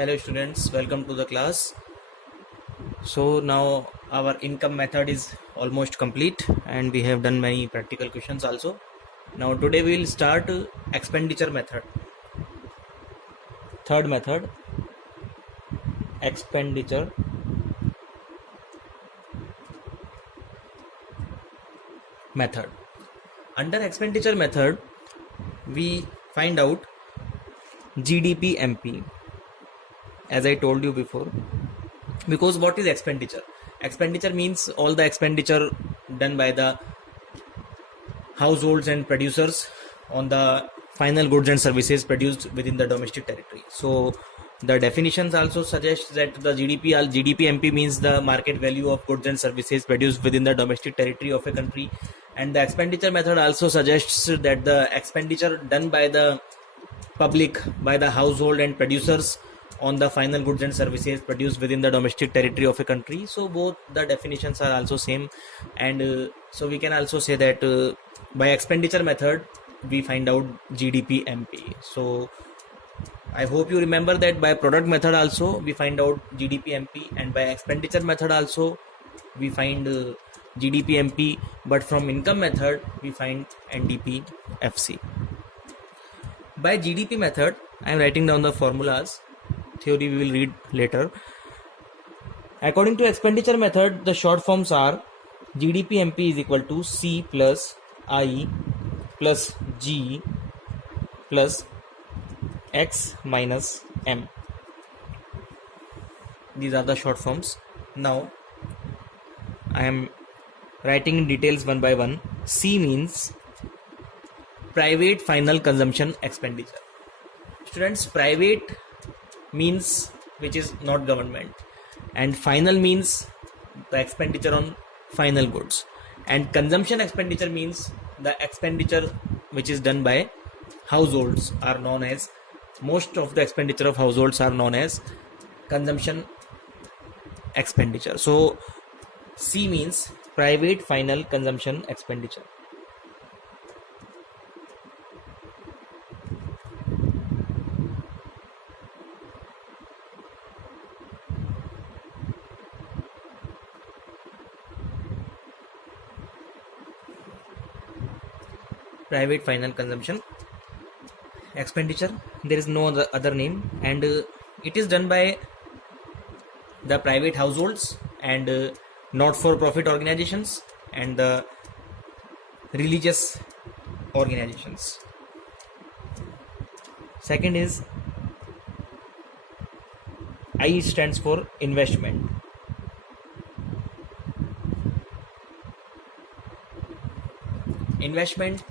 Hello students, welcome to the class. So now our income method is almost complete and we have done many practical questions also. Now today we will start expenditure method. Third method, expenditure method. Under expenditure method we find out GDP MP, as I told you before. Because what is expenditure? Expenditure means all the expenditure done by the households and producers on the final goods and services produced within the domestic territory. So the definitions also suggest that the GDP MP means the market value of goods and services produced within the domestic territory of a country, and the expenditure method also suggests that the expenditure done by the public, by the household and producers on the final goods and services produced within the domestic territory of a country. So both the definitions are also same, and so we can also say that by expenditure method we find out GDP MP. So I hope you remember that by product method also we find out GDP MP, and by expenditure method also we find GDP MP, but from income method we find NDP FC. By GDP method, I am writing down the formulas. Theory we will read later. According to expenditure method, the short forms are GDP MP is equal to C plus I plus G plus X minus M. These are the short forms. Now, I am writing in details one by one. C means private final consumption expenditure. Students, private means which is not government, and final means the expenditure on final goods, and consumption expenditure means the expenditure which is done by households are known as, most of the expenditure of households are known as consumption expenditure. So C means private final consumption expenditure. Private final consumption expenditure, there is no other name, and it is done by the private households and not for profit organizations and the religious organizations. Second is I stands for investment. Investment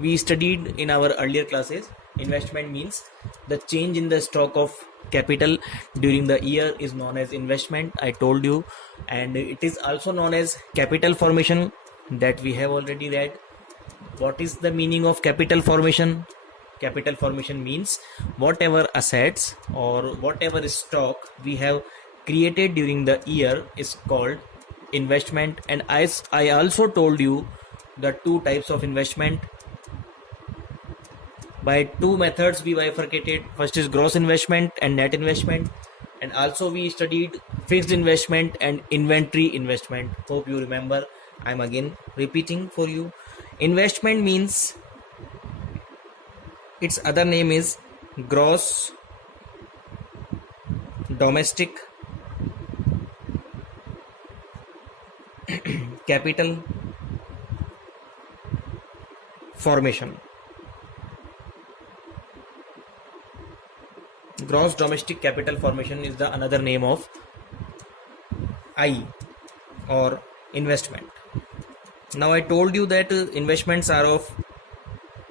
we studied in our earlier classes. Investment means the change in the stock of capital during the year is known as investment, I told you, and it is also known as capital formation, that we have already read. What is the meaning of capital formation? Capital formation means whatever assets or whatever stock we have created during the year is called investment. And as I also told you, the two types of investment, by two methods we bifurcated. First is gross investment and net investment, and also we studied fixed investment and inventory investment. Hope you remember. I'm again repeating for you. Investment means its other name is gross domestic capital formation. Gross domestic capital formation is the another name of I or investment. Now I told you that investments are of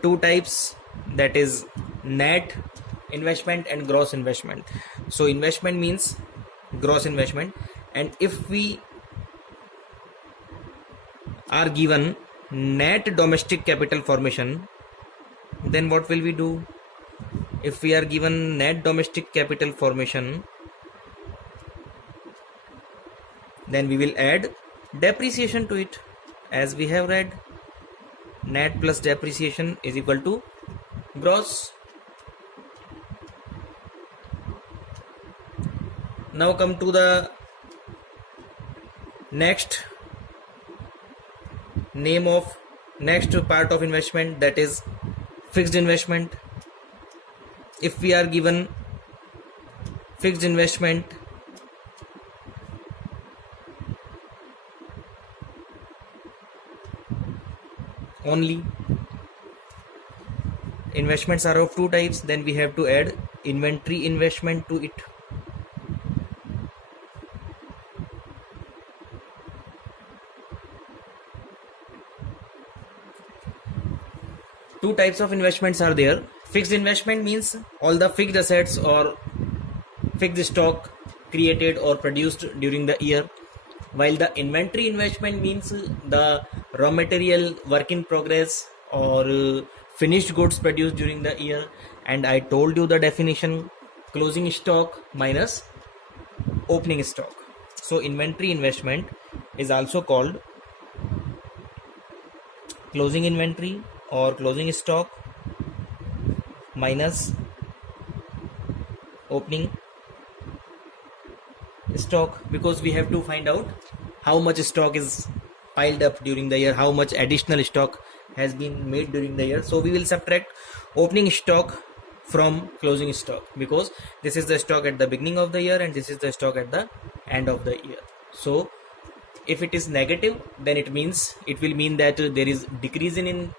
two types, that is net investment and gross investment. So investment means gross investment, and if we are given net domestic capital formation, then what will we do? If we are given net domestic capital formation, then we will add depreciation to it, as we have read. Net plus depreciation is equal to gross. Now come to the next part of investment, that is fixed investment. If we are given fixed investment only, investments are of two types, then we have to add inventory investment to it. Two types of investments are there. Fixed investment means all the fixed assets or fixed stock created or produced during the year, while the inventory investment means the raw material, work in progress, or finished goods produced during the year. And I told you the definition: closing stock minus opening stock. So inventory investment is also called closing inventory or closing stock minus opening stock, because we have to find out how much stock is piled up during the year, how much additional stock has been made during the year. So we will subtract opening stock from closing stock, because this is the stock at the beginning of the year and this is the stock at the end of the year. So if it is negative, then it will mean that there is decrease in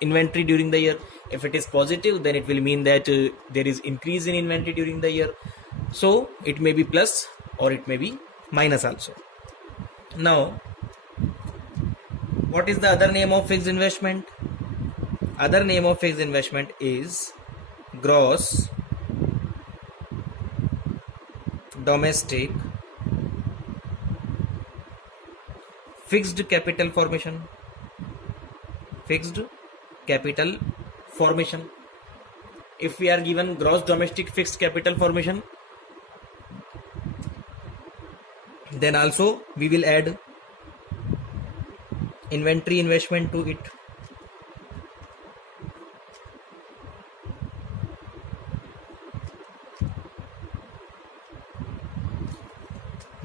inventory during the year. If it is positive, then it will mean that there is increase in inventory during the year. So it may be plus or it may be minus also. Now, what is the other name of fixed investment? Other name of fixed investment is gross domestic fixed capital formation. Fixed capital formation. If we are given gross domestic fixed capital formation, then also we will add inventory investment to it.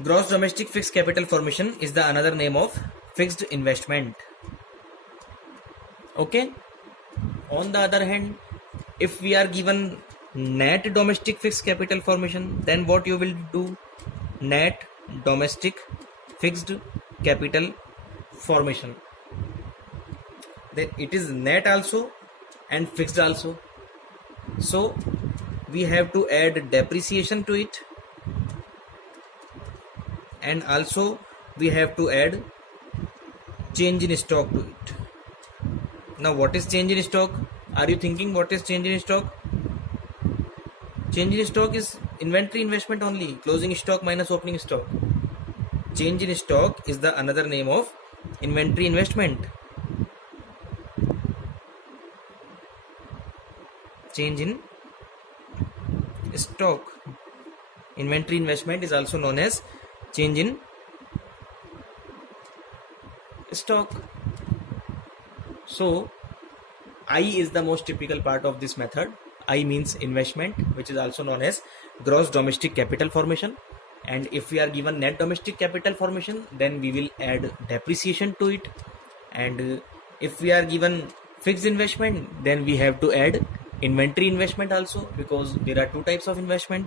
Gross domestic fixed capital formation is the another name of fixed investment. Okay. On the other hand, if we are given net domestic fixed capital formation, then what you will do? Net domestic fixed capital formation. Then it is net also and fixed also. So we have to add depreciation to it, and also we have to add change in stock to it. Now, what is change in stock? Are you thinking what is change in stock? Change in stock is inventory investment only, closing stock minus opening stock. Change in stock is the another name of inventory investment. Change in stock. Inventory investment is also known as change in stock. So I is the most typical part of this method. I means investment, which is also known as gross domestic capital formation. And if we are given net domestic capital formation, then we will add depreciation to it. And if we are given fixed investment, then we have to add inventory investment also, because there are two types of investment.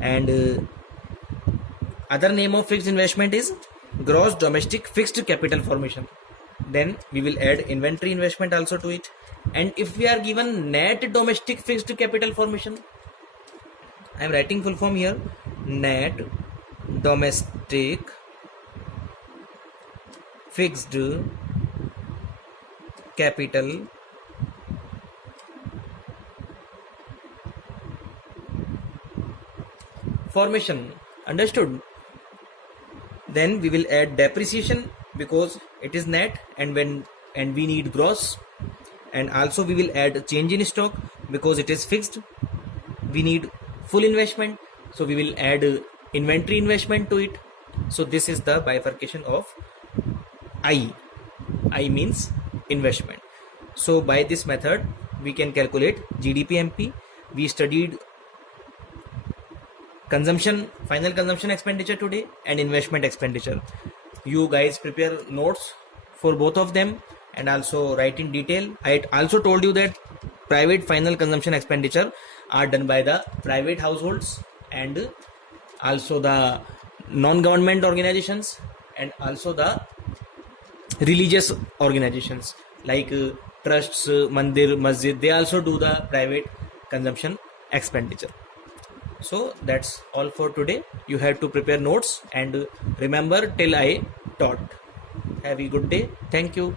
And other name of fixed investment is gross domestic fixed capital formation. Then we will add inventory investment also to it. And if we are given net domestic fixed capital formation, I am writing full form here: net domestic fixed capital formation. Understood? Then we will add depreciation, because it is net and we need gross. And also we will add change in stock, because it is fixed, we need full investment, so we will add inventory investment to it. So this is the bifurcation of I means investment. So by this method we can calculate GDP MP. We studied consumption, final consumption expenditure today and investment expenditure. You guys prepare notes for both of them and also write in detail. I also told you that private final consumption expenditure are done by the private households and also the non-government organizations and also the religious organizations like trusts, mandir, masjid. They also do the private consumption expenditure. So that's all for today. You have to prepare notes and remember till I taught. Have a good day. Thank you.